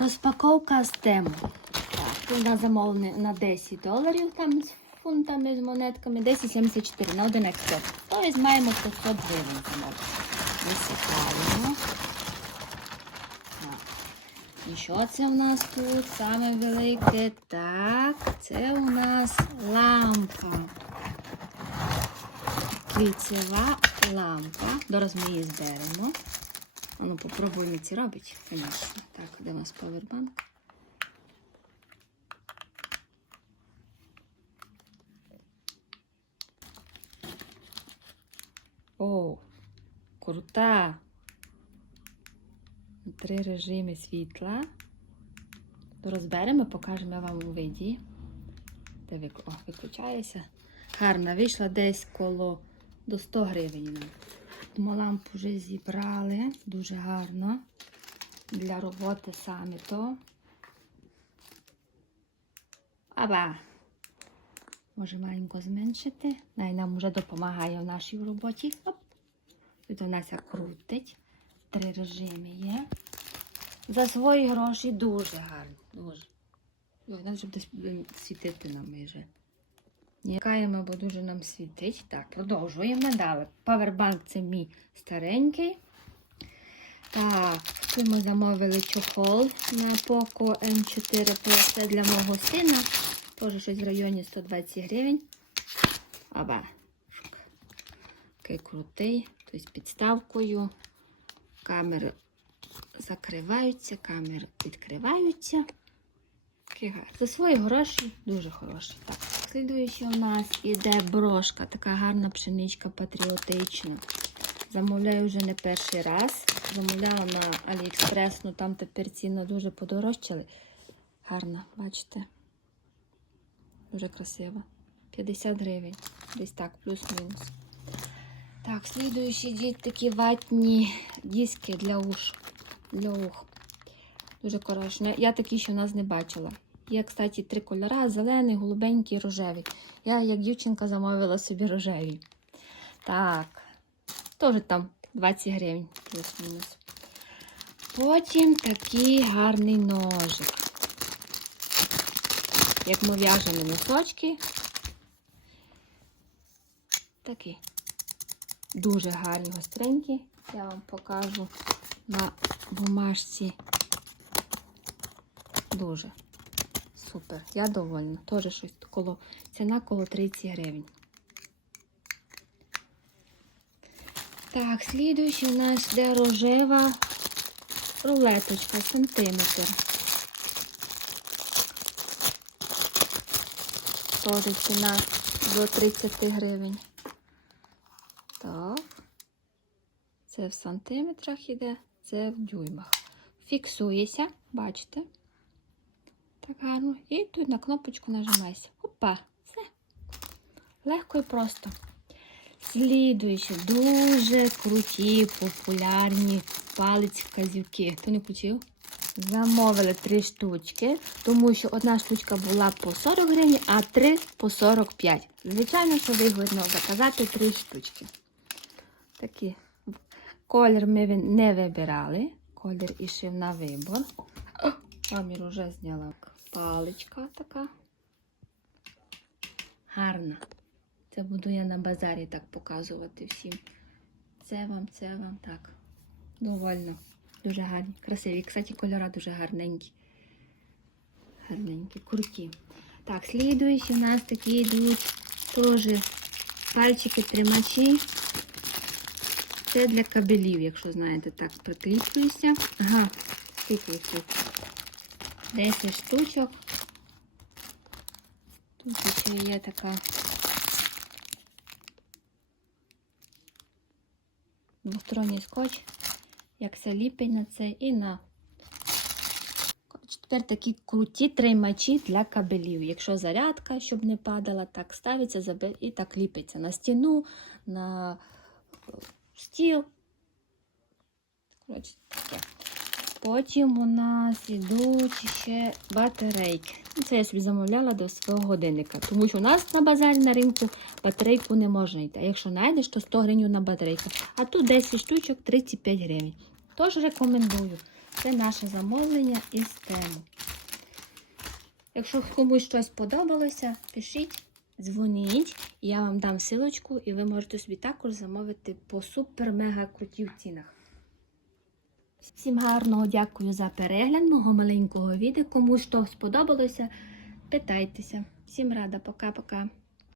Розпаковка з тему. Так, тут на 10 доларів там з фунтами, з монетками, 10,74 на один експерт. Тобто маємо 500 гривень замовлення. Висипаємо. І що це у нас тут? Саме велике? Так, це у нас лампа. Кільцева лампа. Зараз ми її зберемо. А ну попробуємо ці робить, звісно. Так, де у нас павербанк? О, крута! Три режими світла. Розберемо, покажемо вам у виді. Де вик... О, виключається. Гарна, вийшла десь коло до 100 гривень. Тому лампу вже зібрали. Дуже гарно. Для роботи саме то. Аба! Може маленько зменшити. Най нам вже допомагає в нашій роботі. Оп. Тут у нас крутить. Три режими є. За свої гроші дуже гарно. Дуже. Ой, нас вже буде світити нам вже. Чекаємо, бо дуже нам світить. Так, продовжуємо далі. Павербанк це мій старенький. Так, ми замовили чохол на Poco M4 Plus. Це для мого сина. Теж щось в районі 120 гривень. Аба. Такий крутий. Тобто підставкою. Камери закриваються, камери відкриваються. За свої гроші дуже хороший. Так. Слідуючи у нас іде брошка, така гарна пшеничка патріотична. Замовляю вже не перший раз. Замовляла на Аліекспрес, ну там тепер ціни дуже подорожчали. Гарна, бачите? Дуже красива. 50 гривень. Десь так, плюс-мінус. Так, слідуючі йдуть такі ватні диски для уш. Для ух. Дуже хороші. Я такі ще в нас не бачила. Є, кстати, три кольори: зелений, голубенький, рожевий. Я, як дівчинка, замовила собі рожевий. Так, теж там 20 гривень, плюс-мінус. Потім такий гарний ножик. Як ми в'яжемо носочки. Такий. Дуже гарні гостренькі. Я вам покажу на бумажці. Дуже. Супер, я довольна. Теж щось коло ціна коло 30 гривень. Так, слідуючи у нас йде рожева рулеточка, сантиметр. Теж ціна до 30 гривень. Так. Це в сантиметрах іде, це в дюймах. Фіксується, бачите? Так гарно. І тут на кнопочку нажимайся. Опа, все. Легко і просто. Слідуючи, дуже круті, популярні палець вказівки. Хто не почув? Замовили три штучки, тому що одна штучка була по 40 гривень, а три по 45. Звичайно, що вигідно заказати три штучки. Такі. Колір ми не вибирали. Колір ішов на вибор. Амір уже зняла паличка така. Гарна. Це буду я на базарі так показувати всім. Це вам, це вам так. Довольно. Дуже гарні. Красиві. Кстати, кольора дуже гарненькі. Гарненькі, круті. Так, слідуючі у нас такі йдуть теж пальчики тримачі. Це для кабелів, якщо знаєте, так прикліплююся. Ага, скільки тут? 10 штучок. Тут ще є така двосторонній скотч, як все ліпить на це і на. Тепер такі круті тримачі для кабелів. Якщо зарядка, щоб не падала, так ставиться і так ліпиться на стіну, на стіл. Коротше, таке. Потім у нас йдуть ще батарейки. Ну, Це я собі замовляла до свого годинника. Тому що у нас на базарі на ринку батарейку не можна йти. А якщо знайдеш, то 100 гривень на батарейку. А тут 10 штучок 35 гривень. Тож рекомендую. Це наше замовлення із тему. Якщо комусь щось сподобалося, пишіть, дзвоніть, я вам дам силочку, і ви можете собі також замовити по супер-мега крутій цінах. Всім гарного дякую за перегляд мого маленького відео. Кому що сподобалося, питайтеся. Всім рада, пока-пока.